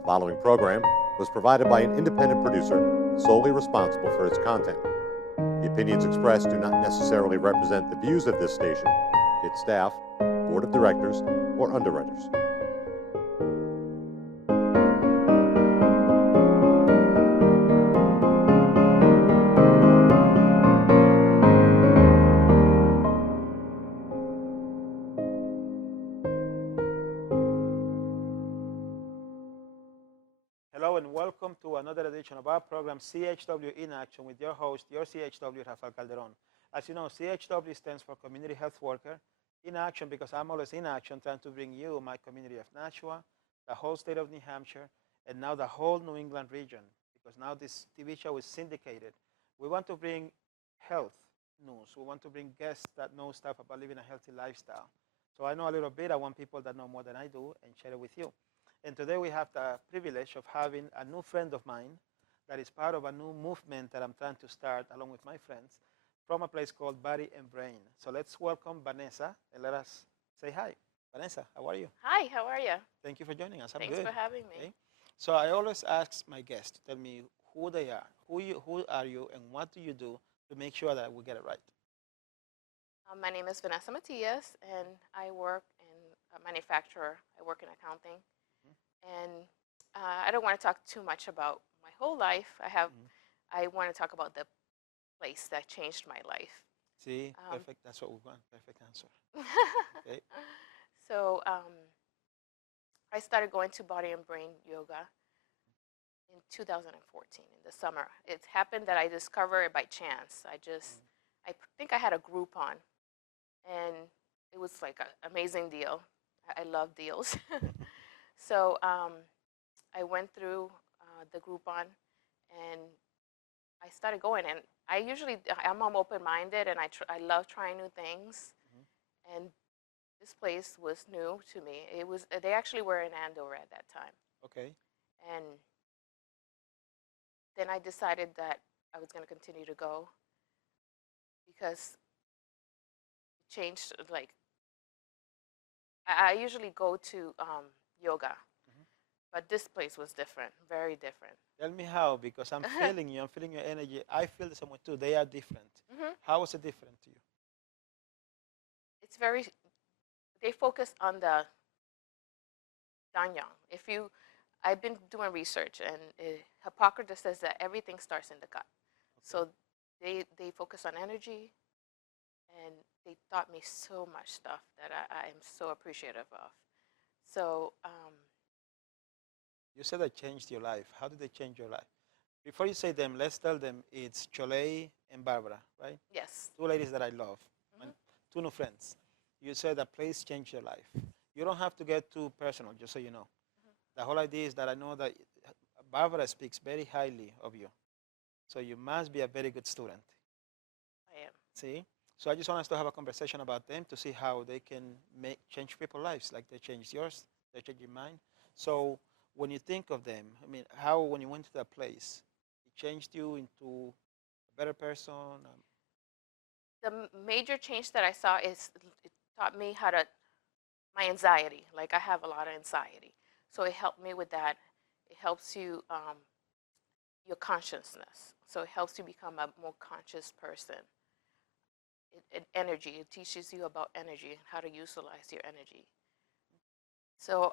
The following program was provided by an independent producer solely responsible for its content. The opinions expressed do not necessarily represent the views of this station, its staff, board of directors, or underwriters. Hello and welcome to another edition of our program CHW in Action with your host, your CHW, Rafael Calderon. As you know, CHW stands for Community Health Worker in Action because I'm always in action trying to bring you my community of Nashua, the whole state of New Hampshire, and now the whole New England region because now this TV show is syndicated. We want to bring health news. We want to bring guests that know stuff about living a healthy lifestyle. So I know a little bit. I want people that know more than I do and share it with you. And today we have the privilege of having a new friend of mine that is part of a new movement that I'm trying to start along with my friends from a place called Body and Brain. So let's welcome Vanessa and let us say hi. Vanessa, how are you? Hi, how are you? Thank you for joining us. I'm Thanks good. for having me. Okay. So I always ask my guests to tell me who they are, who are you, and what do you do to make sure that we get it right. My name is Vanessa Matias, and I work in a manufacturer. I work in accounting. And I don't want to talk too much about my whole life. I want to talk about the place that changed my life. See, perfect. That's what we want. Perfect answer. Okay. So I started going to Body and Brain Yoga in 2014 in the summer. It happened that I discovered it by chance. I think I had a Groupon, and it was like an amazing deal. I love deals. So I went through the Groupon, and I started going. And I'm open-minded, and I love trying new things. And this place was new to me. They actually were in Andover at that time. Okay. And then I decided that I was going to continue to go because it changed. Like I usually go to yoga. But this place was different, very different. Tell me how, because I'm feeling you. I'm feeling your energy. I feel the same way too. They are different. How was it different to you? It's they focus on the Danyang. I've been doing research, and Hippocrates says that everything starts in the gut. Okay. So they focus on energy, and they taught me so much stuff that I am so appreciative of. So you said that changed your life. How did they change your life? Before you say them, let's tell them it's Chole and Barbara, right? Yes. Two ladies that I love, two new friends. You said that place changed your life. You don't have to get too personal, just so you know. The whole idea is that I know that Barbara speaks very highly of you. So you must be a very good student. I am. See? So I just want us to have a conversation about them to see how they can change people's lives, like they changed yours, they changed your mind. So when you think of them, I mean, how when you went to that place, it changed you into a better person? The major change that I saw is it taught me my anxiety. Like I have a lot of anxiety. So it helped me with that. It helps you, your consciousness. So it helps you become a more conscious person. Energy, it teaches you about energy and how to utilize your energy. So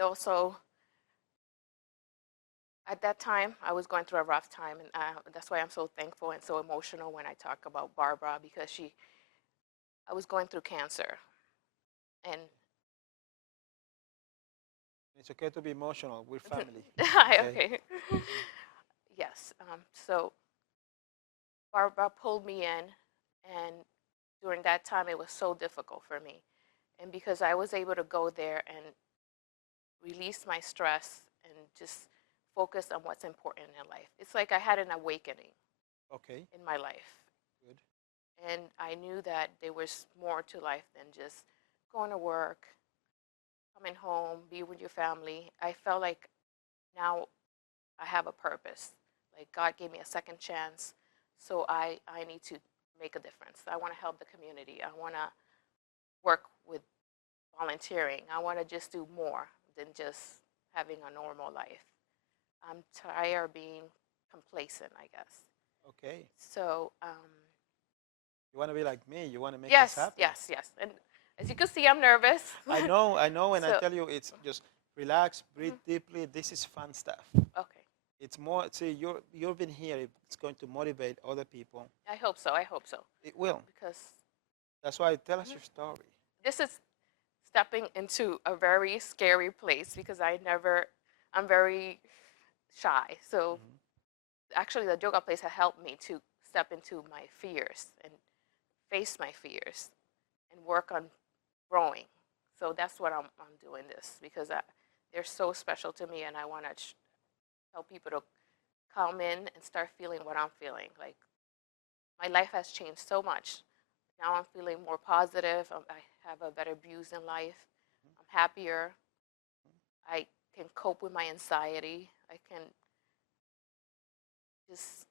also, at that time, I was going through a rough time, and that's why I'm so thankful and so emotional when I talk about Barbara, because I was going through cancer, and it's okay to be emotional. We're family. Okay. Yes. So Barbara pulled me in, and during that time, it was so difficult for me, and because I was able to go there and release my stress and just focus on what's important in life. It's like I had an awakening. Okay. In my life. Good. And I knew that there was more to life than just going to work, coming home, be with your family. I felt like now I have a purpose. Like God gave me a second chance, so I need to make a difference. I want to help the community. I want to work with volunteering. I want to just do more than just having a normal life. I'm tired of being complacent, I guess. Okay. So You want to be like me. You want to make this yes, happen. yes. And as you can see, I'm nervous. I know, and I So tell you, it's just relax, breathe deeply. This is fun stuff. okay. It's more, see, you've been here. It's going to motivate other people. I hope so. I hope so. It will. Because That's why tell us your story. this is stepping into a very scary place because I'm very shy. So actually, the yoga place has helped me to step into my fears and face my fears and work on growing. So that's what I'm doing this because they're so special to me, and I want to tell people to come in and start feeling what I'm feeling. Like my life has changed so much. Now I'm feeling more positive. I have a better views in life. I'm happier. I can cope with my anxiety. I can just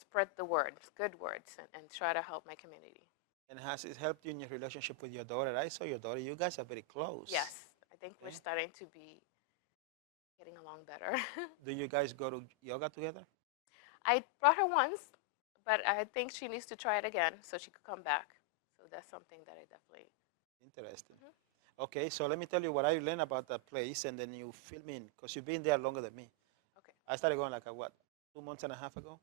spread the words, good words, and try to help my community. And has it helped you in your relationship with your daughter? I saw your daughter. You guys are very close. Yes, I think we're Okay. starting to be getting along better. Do you guys go to yoga together? I brought her once, but I think she needs to try it again so she could come back. So that's something that I definitely. Interesting. Okay, so let me tell you what I learned about that place, and then you fill me in because you've been there longer than me. Okay. I started going like 2 months and a half ago,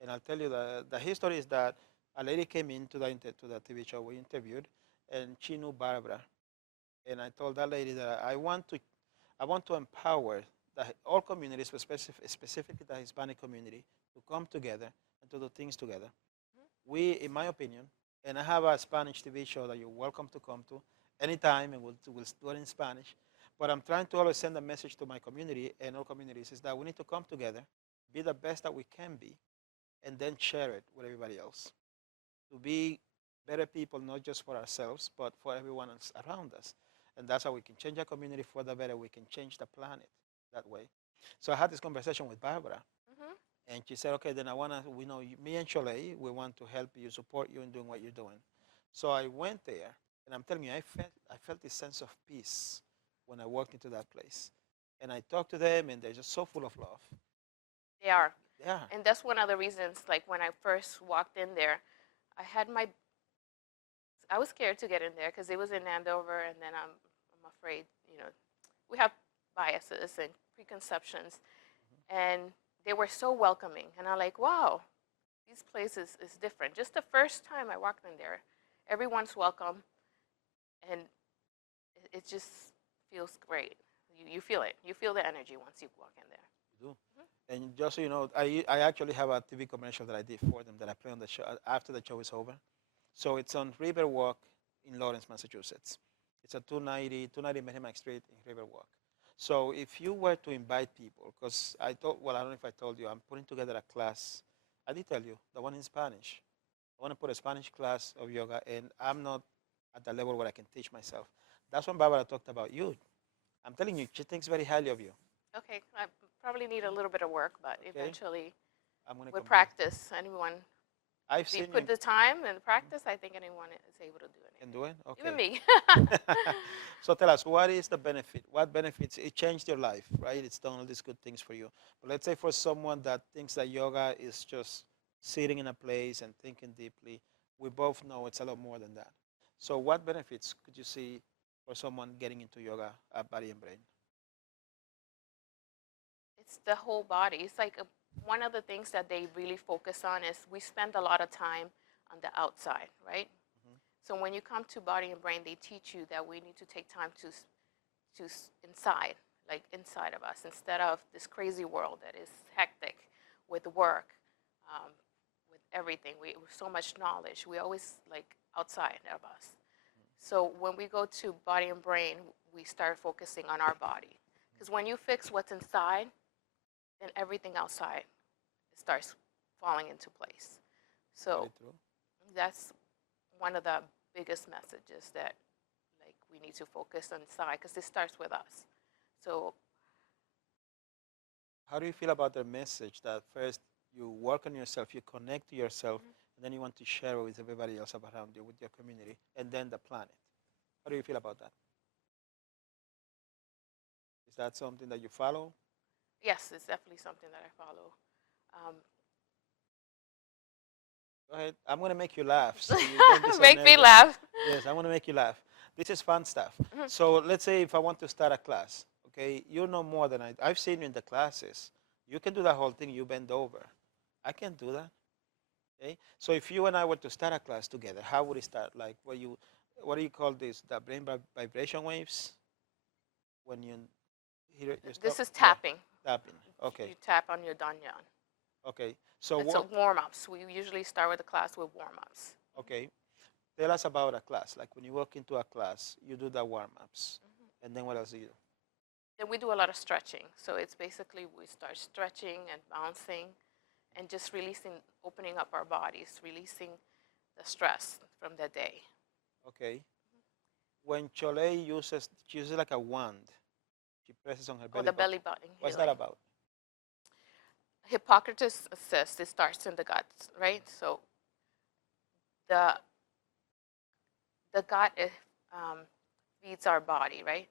and I'll tell you the history is that a lady came in to the TV show we interviewed, and she knew Barbara, and I told that lady that I want to empower all communities, but specifically the Hispanic community, to come together and to do things together. We, in my opinion, and I have a Spanish TV show that you're welcome to come to anytime, and we'll do it in Spanish. But I'm trying to always send a message to my community and all communities is that we need to come together, be the best that we can be, and then share it with everybody else. To be better people, not just for ourselves, but for everyone else around us. And that's how we can change our community for the better. We can change the planet that way. So I had this conversation with Barbara, and she said, okay, then we know me and Cholet, we want to help you, support you in doing what you're doing. So I went there, and I'm telling you, I felt this sense of peace when I walked into that place. And I talked to them, and they're just so full of love. They are. Yeah. And that's one of the reasons, like when I first walked in there, I was scared to get in there because it was in Andover, and then I'm afraid, we have biases and preconceptions, and they were so welcoming, and I'm like, wow, this place is different. Just the first time I walked in there, everyone's welcome, and it just feels great. You feel it. You feel the energy once you walk in there. You do. And just so you know, I actually have a TV commercial that I did for them that I play on the show after the show is over. So it's on Riverwalk in Lawrence, Massachusetts. It's at 290 Merrimack Street in Riverwalk. So if you were to invite people, because I don't know if I told you, I'm putting together a class. I did tell you, the one in Spanish. I want to put a Spanish class of yoga, and I'm not at the level where I can teach myself. That's when Barbara talked about you. I'm telling you, she thinks very highly of you. Okay, I probably need a little bit of work, but Okay. eventually, I'm gonna with come back. practice, anyone, I've if you seen put you the time and the practice, I think anyone is able to do can anything. do it. Okay. Even me. So tell us, what is the benefit? What benefits? It changed your life, right? It's done all these good things for you. But let's say for someone that thinks that yoga is just sitting in a place and thinking deeply, we both know it's a lot more than that. So what benefits could you see for someone getting into yoga, body and brain? It's the whole body. It's like one of the things that they really focus on is we spend a lot of time on the outside, right? So when you come to body and brain, they teach you that we need to take time to inside, like inside of us, instead of this crazy world that is hectic with work, with everything. We so much knowledge. We always like outside of us. So when we go to body and brain, we start focusing on our body. Because when you fix what's inside, then everything outside starts falling into place. So Very true. that's one of the biggest messages that like we need to focus on inside because it starts with us. So How do you feel about the message that first you work on yourself, you connect to yourself, and then you want to share it with everybody else around you, with your community, and then the planet? How do you feel about that? that something that you follow? Yes, it's definitely something that I follow. Um, Go ahead. I'm going to make you laugh, so you don't be so make me nervous. laugh. Yes, I want to make you laugh. This is fun stuff. Mhm. So let's say if I want to start a class, okay, you know more than I. I've seen you in the classes. You can do that whole thing. You bend over. I can't do that. Okay. So if you and I were to start a class together, how would it start? Like what do you call this? The brain vibration waves when you hear it, you stop. This is Yeah, tapping. tapping. You Okay. tap on your danyan. Okay. So It's a what? warm-ups. We usually start with the class with warm-ups. Okay. Tell us about a class. Like when you walk into a class, you do the warm ups, and then what else do you do? Then we do a lot of stretching. So it's basically we start stretching and bouncing and just releasing, opening up our bodies, releasing the stress from the day. Okay. When Chole she uses like a wand. She presses on her Oh, belly the button. belly button What's that healing. about? Hippocrates says it starts in the guts, right? So the the gut feeds our body, right?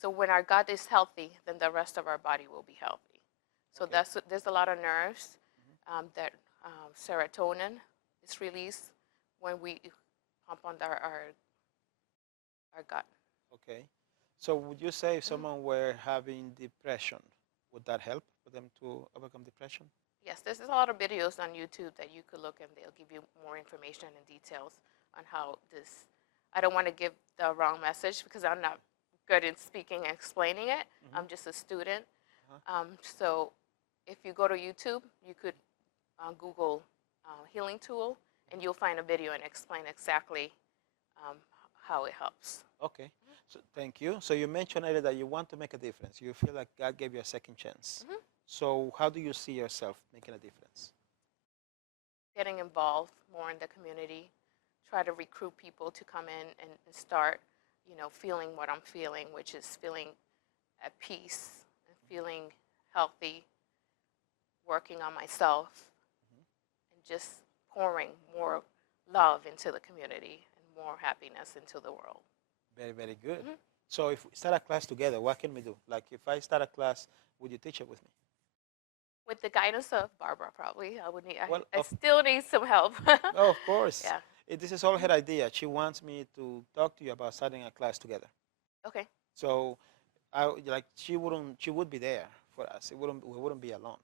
So when our gut is healthy, then the rest of our body will be healthy. So Okay. there's a lot of nerves that serotonin is released when we pump on our gut. Okay. So would you say if someone were having depression, would that help for them to overcome depression? Yes, there's a lot of videos on YouTube that you could look and they'll give you more information and details on how this. I don't want to give the wrong message because I'm not good in speaking and explaining it. I'm just a student. So if you go to YouTube, you could Google healing tool and you'll find a video and explain exactly um, how it helps. Okay. So thank you. So you mentioned earlier that you want to make a difference. You feel like God gave you a second chance. So how do you see yourself making a difference? Getting involved more in the community, try to recruit people to come in and start, feeling what I'm feeling, which is feeling at peace and feeling healthy, working on myself, and just pouring more love into the community and more happiness into the world. Very, very good. So if we start a class together, what can we do? Like if I start a class, would you teach it with me? With the guidance of Barbara, probably I would need. Well, I still need some help. Oh, of course. Yeah. This is all her idea. She wants me to talk to you about starting a class together. Okay. So, she would be there for us. We wouldn't be alone.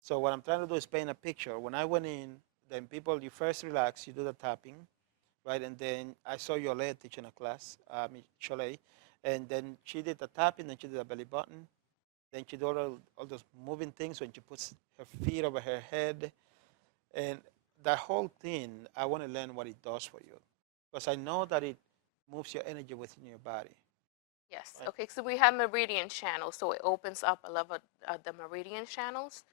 So what I'm trying to do is paint a picture. When I went in, then you first relax, you do the tapping, right? And then I saw Yolette teaching a class, Cholet, and then she did the tapping, then she did the belly button, then she did all those moving things when she puts her feet over her head, and that whole thing, I want to learn what it does for you, because I know that it moves your energy within your body. Yes. Right. Okay. So we have meridian channels, so it opens up a level the meridian channels,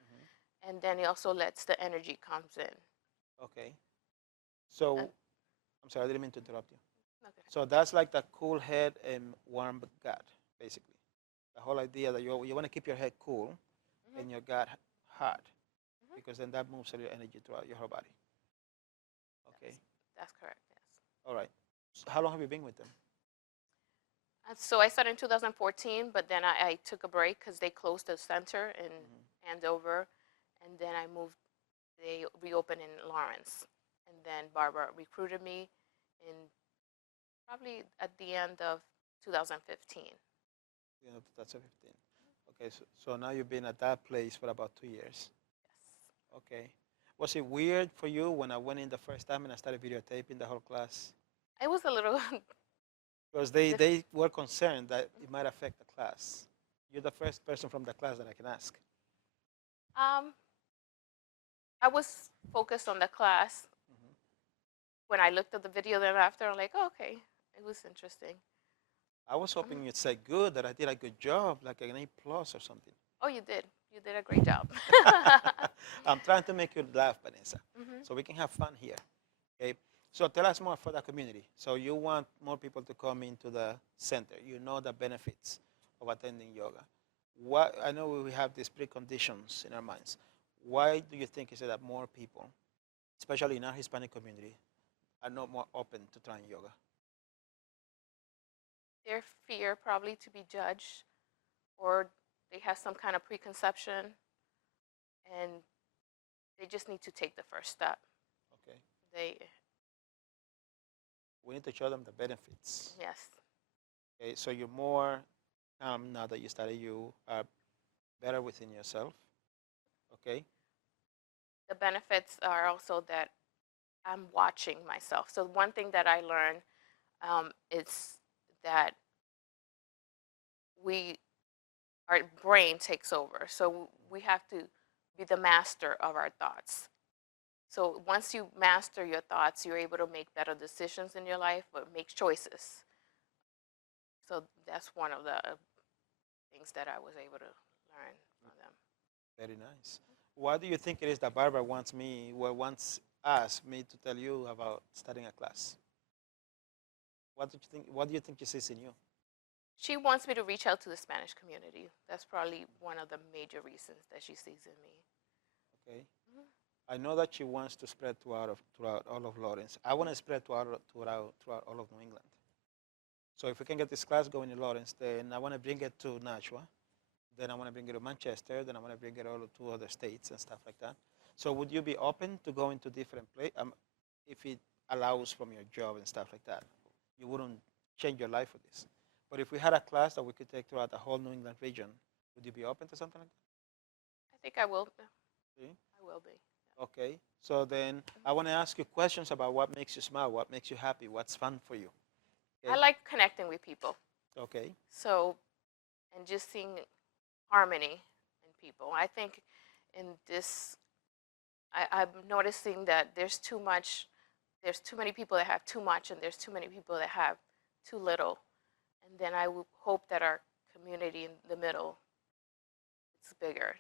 and then it also lets the energy comes in. Okay. So, And- I'm sorry, I didn't mean to interrupt you. Okay. So that's like the cool head and warm gut, basically. The whole idea that you want to keep your head cool and your gut hot, because then that moves all your energy throughout your whole body. Okay. That's correct. Yes. All right. So how long have you been with them? So I started in 2014, but then I took a break because they closed the center in Andover, and then I moved. They reopened in Lawrence, and then Barbara recruited me in probably at the end of 2015. The end of 2015. Okay, so now you've been at that place for about 2 years. Yes. Okay. Was it weird for you when I went in the first time and I started videotaping the whole class? It was a little. Because they were concerned that it might affect the class. You're the first person from the class that I can ask. I was focused on the class. When I looked at the video then after, I'm like, oh, okay, it was interesting. I was hoping you'd say good, that I did a good job, like an A plus or something. Oh, you did. You did a great job. I'm trying to make you laugh, Vanessa, so we can have fun here. Okay. So tell us more for the community. So you want more people to come into the center. You know the benefits of attending yoga. What I know we have these preconditions in our minds. Why do you think is it that more people, especially in our Hispanic community, are not more open to trying yoga? Their fear probably to be judged or they have some kind of preconception, and they just need to take the first step. Okay. They, We need to show them the benefits. yes, Okay. So you're more calm now that you started. You are better within yourself. Okay. the benefits are also that I'm watching myself. So one thing that I learned is that our brain takes over. So we have to be the master of our thoughts. So once you master your thoughts, you're able to make better decisions in your life, but make choices. So that's one of the things that I was able to learn from them. Very nice. What do you think it is that Barbara wants asked me to tell you about starting a class? What do you think? What do you think she sees in you? She wants me to reach out to the Spanish community. That's probably one of the major reasons that she sees in me. Okay. I know that she wants to spread throughout all of Lawrence. I want to spread throughout all of New England. So if we can get this class going in Lawrence, then I want to bring it to Nashua. Then I want to bring it to Manchester. Then I want to bring it all to other states and stuff like that. So would you be open to going to different places if it allows from your job and stuff like that? You wouldn't change your life for this. But if we had a class that we could take throughout the whole New England region, would you be open to something like that? I think I will. See? I will be. Okay. So then I want to ask you questions about what makes you smile, what makes you happy, what's fun for you. I like connecting with people. Okay. So, and just seeing harmony in people. I think in this, I'm noticing that there's too many people that have too much, and there's too many people that have too little. And then I would hope that our community in the middle is bigger.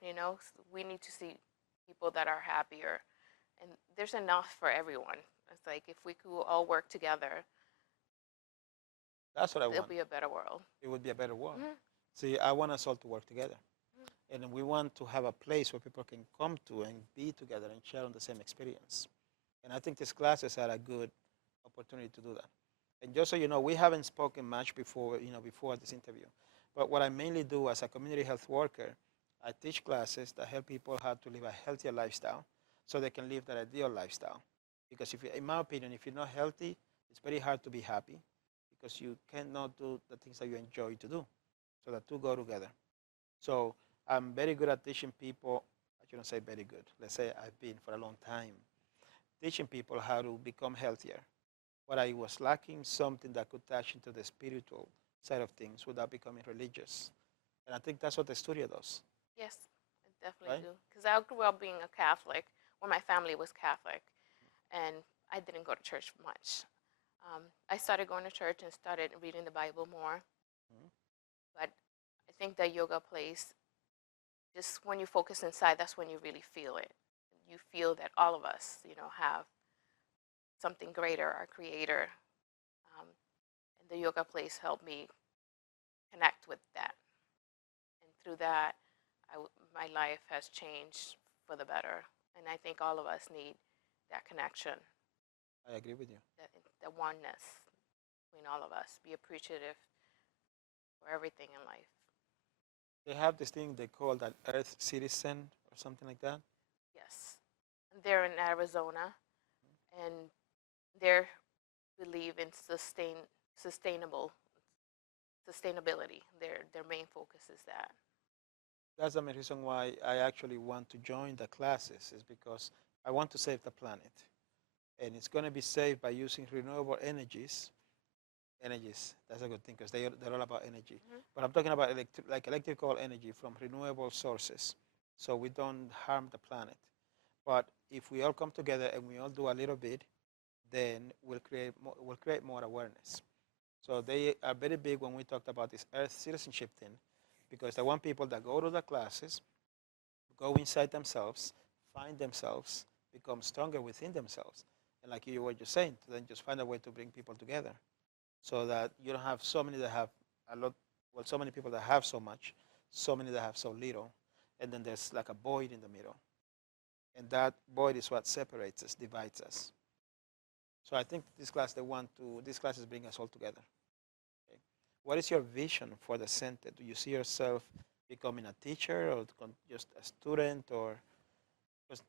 We need to see people that are happier, and there's enough for everyone. It's like if we could all work together, That's what I it'll want. be a better world. It would be a better world. Mhm. See, I want us all to work together. And we want to have a place where people can come to and be together and share on the same experience. And I think these classes are a good opportunity to do that. And just so you know, we haven't spoken much before this interview. But what I mainly do as a community health worker, I teach classes that help people how to live a healthier lifestyle so they can live their ideal lifestyle. Because in my opinion, if you're not healthy, it's very hard to be happy because you cannot do the things that you enjoy to do. So the two go together. So I'm very good at teaching people. I shouldn't say very good. Let's say I've been for a long time teaching people how to become healthier. But I was lacking something that could touch into the spiritual side of things without becoming religious. And I think that's what the studio does. Yes, I definitely Right? do. Because I grew up being a Catholic, when my family was Catholic, and I didn't go to church much. I started going to church and started reading the Bible more. Mhm. But I think that yoga place, just when you focus inside, that's when you really feel it. You feel that all of us, have something greater, our creator. And the yoga place helped me connect with that. And through that, my life has changed for the better. And I think all of us need that connection, I agree with you. the oneness between all of us. Be appreciative for everything in life. They have this thing they call that Earth Citizen or something like that. Yes. And they're in Arizona, and they believe in sustainability. Their main focus is that. That's the main reason why I actually want to join the classes is because I want to save the planet. And it's going to be saved by using renewable energies. Energies, that's a good thing because they're all about energy. But I'm talking about electrical energy from renewable sources so we don't harm the planet. But if we all come together and we all do a little bit, then we'll create more awareness. So they are very big when we talked about this Earth citizenship thing because they want people that go to the classes, go inside themselves, find themselves, become stronger within themselves. And like you were just saying, then just find a way to bring people together so that you don't have so many that have a lot, well, so many people that have so much, so many that have so little, and then there's like a void in the middle. And that void is what separates us, divides us. So I think these classes bring us all together. Okay. What is your vision for the center? Do you see yourself becoming a teacher or just a student or just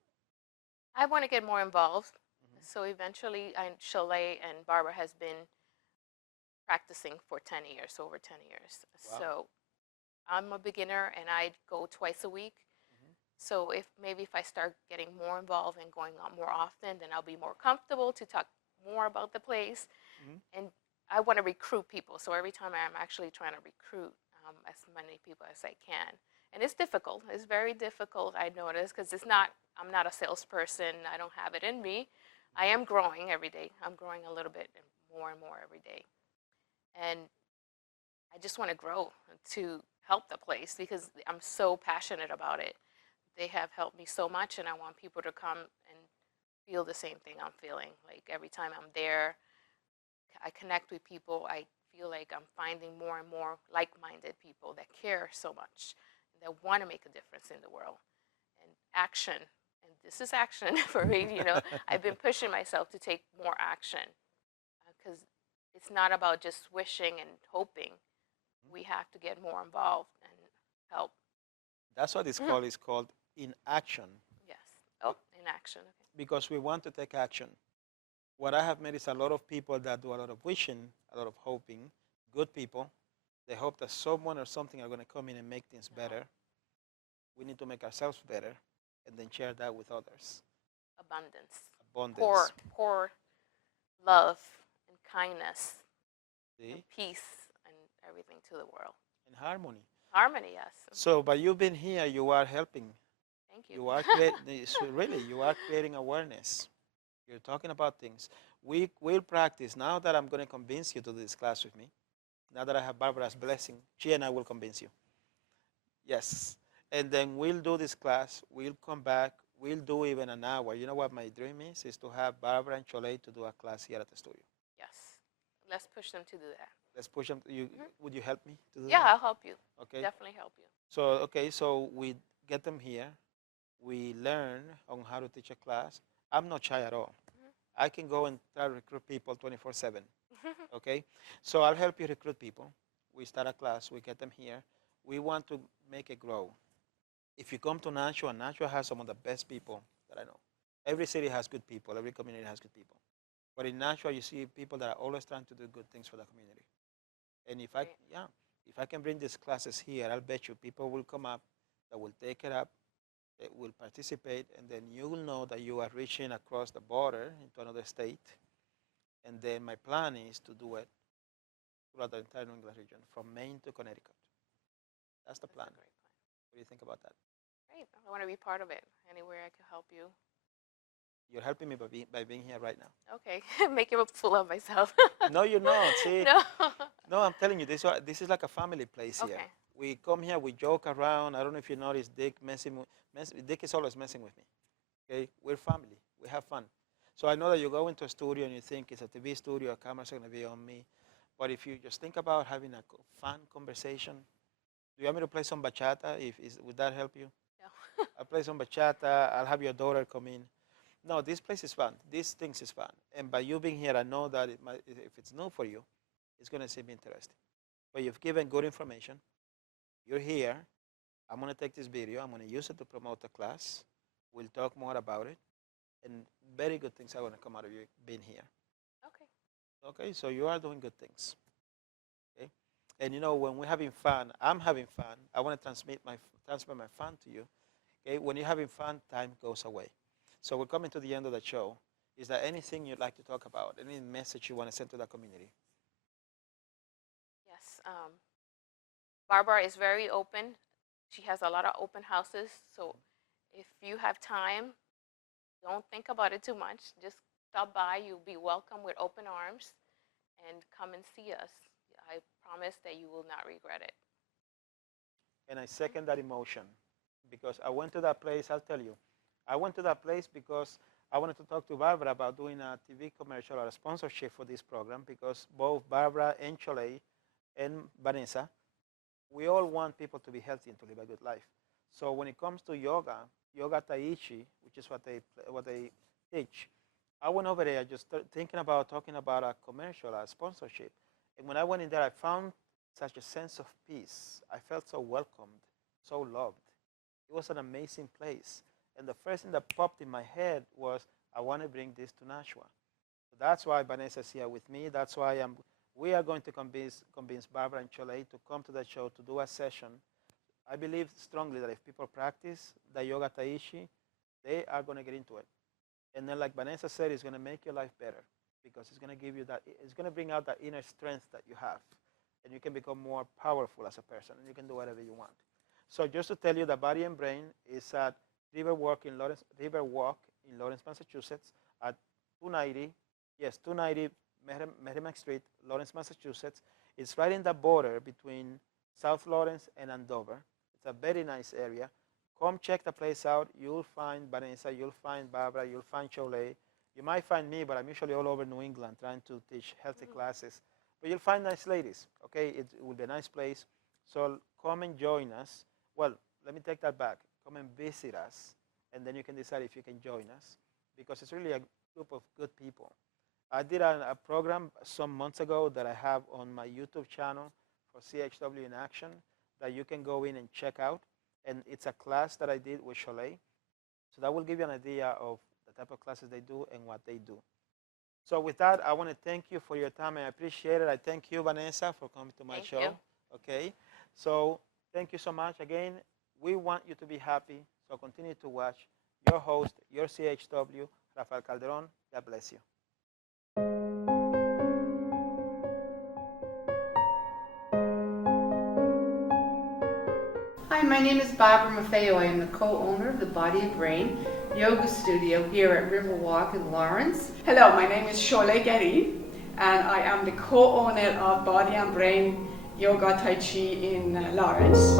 I want to get more involved. Mhm. So eventually, Chalet and Barbara has been practicing for 10 years, over 10 years. Wow. So I'm a beginner and I go twice a week. Mhm. So if I start getting more involved and going out more often, then I'll be more comfortable to talk more about the place. Mhm. And I want to recruit people. So every time I'm actually trying to recruit as many people as I can. And it's difficult. It's very difficult, I notice, because I'm not a salesperson. I don't have it in me. I am growing every day. I'm growing a little bit and more every day. And I just want to grow to help the place because I'm so passionate about it. They have helped me so much, and I want people to come and feel the same thing I'm feeling. Like every time I'm there, I connect with people. I feel like I'm finding more and more like-minded people that care so much, that want to make a difference in the world. And action, and this is action for me. I've been pushing myself to take more action because it's not about just wishing and hoping. We have to get more involved and help. That's what this call is called in action Yes. Oh, in action. Okay. because we want to take action. What I have met is a lot of people that do a lot of wishing, a lot of hoping, good people. They hope that someone or something are going to come in and make things better. We need to make ourselves better and then share that with others. Abundance. Pour, Abundance. pour love and kindness and See? peace and everything to the world. And harmony. Harmony, yes. So by you being here, you are helping. Thank you. You are creating, really, you are creating awareness. You're talking about things. We will practice. Now that I'm going to convince you to do this class with me, now that I have Barbara's blessing, she and I will convince you. Yes. And then we'll do this class. We'll come back. We'll do even an hour. You know what my dream is to have Barbara and Cholet to do a class here at the studio. Yes. Let's push them to do that. Let's push them. Would you help me to do Yeah, that? I'll help you. Okay. Definitely help you. So we get them here. We learn on how to teach a class. I'm not shy at all. I can go and try to recruit people 24/7. Okay, so I'll help you recruit people. We start a class. We get them here. We want to make it grow. If you come to Nashua, Nashua has some of the best people that I know. Every city has good people. Every community has good people. But in Nashua, you see people that are always trying to do good things for the community. And if I can bring these classes here, I'll bet you people will come up that will take it up, that will participate, and then you will know that you are reaching across the border into another state. And then my plan is to do it throughout the entire New England region, from Maine to Connecticut. That's the plan. That's a great plan. What do you think about that? Great. I want to be part of it. Anywhere I can help you. You're helping me by being here right now. Okay. Making a fool of myself. No, you're not. See? No. No, I'm telling you, this is like a family place here. Okay. We come here, we joke around. I don't know if you noticed Dick Dick is always messing with me. Okay? We're family. We have fun. So I know that you go into a studio and you think it's a TV studio, cameras are going to be on me. But if you just think about having a fun conversation, do you want me to play some bachata? Would that help you? No. I'll play some bachata. I'll have your daughter come in. No, this place is fun. These things is fun. And by you being here, I know that if it's new for you, it's going to seem interesting. But you've given good information. You're here. I'm going to take this video. I'm going to use it to promote the class. We'll talk more about it. And very good things are going to come out of you being here. Okay. Okay, so you are doing good things. Okay? And when we're having fun, I'm having fun. I want to transfer my fun to you. Okay? When you're having fun, time goes away. So we're coming to the end of the show. Is there anything you'd like to talk about? Any message you want to send to the community? Yes. Barbara is very open. She has a lot of open houses. So if you have time, don't think about it too much. Just stop by. You'll be welcome with open arms and come and see us. I promise that you will not regret it. And I second that emotion because I went to that place. I'll tell you. I went to that place because I wanted to talk to Barbara about doing a TV commercial or a sponsorship for this program because both Barbara and Cholet and Vanessa, we all want people to be healthy and to live a good life. So when it comes to yoga Tai Chi, which is what they teach, I went over there just thinking about talking about a commercial, a sponsorship. And when I went in there, I found such a sense of peace. I felt so welcomed so loved. It was an amazing place. And the first thing that popped in my head was, I want to bring this to Nashua. So that's why Vanessa's here with me. That's why we are going to convince Barbara and Cholet to come to the show to do a session. I believe strongly that if people practice the yoga Taishi, they are going to get into it. And then, like Vanessa said, it's going to make your life better because it's going to give you that, it's going to bring out that inner strength that you have. And you can become more powerful as a person, and you can do whatever you want. So just to tell you, the Body and Brain is at Riverwalk in Lawrence, Massachusetts, at 290 Merrimack Street, Lawrence, Massachusetts. It's right in the border between South Lawrence and Andover. It's a very nice area. Come check the place out. You'll find Vanessa, you'll find Barbara, you'll find Cholet. You might find me, but I'm usually all over New England trying to teach healthy classes. But you'll find nice ladies, okay? It will be a nice place. So come and join us. Well, let me take that back. Come and visit us, and then you can decide if you can join us, because it's really a group of good people. I did a program some months ago that I have on my YouTube channel for CHW in Action that you can go in and check out. And it's a class that I did with Cholet. So that will give you an idea of the type of classes they do and what they do. So with that, I want to thank you for your time. I appreciate it. I thank you, Vanessa, for coming to my show. You. Okay. So thank you so much. Again, we want you to be happy. So continue to watch. Your host, your CHW, Rafael Calderon. God bless you. Hi, my name is Barbara Maffeo. I am the co-owner of the Body and Brain Yoga Studio here at Riverwalk in Lawrence. Hello, my name is Cholet Getty, and I am the co-owner of Body and Brain Yoga Tai Chi in Lawrence.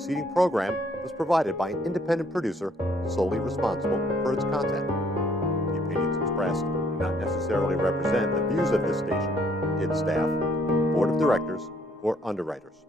preceding program was provided by an independent producer solely responsible for its content. The opinions expressed do not necessarily represent the views of this station, its staff, board of directors, or underwriters.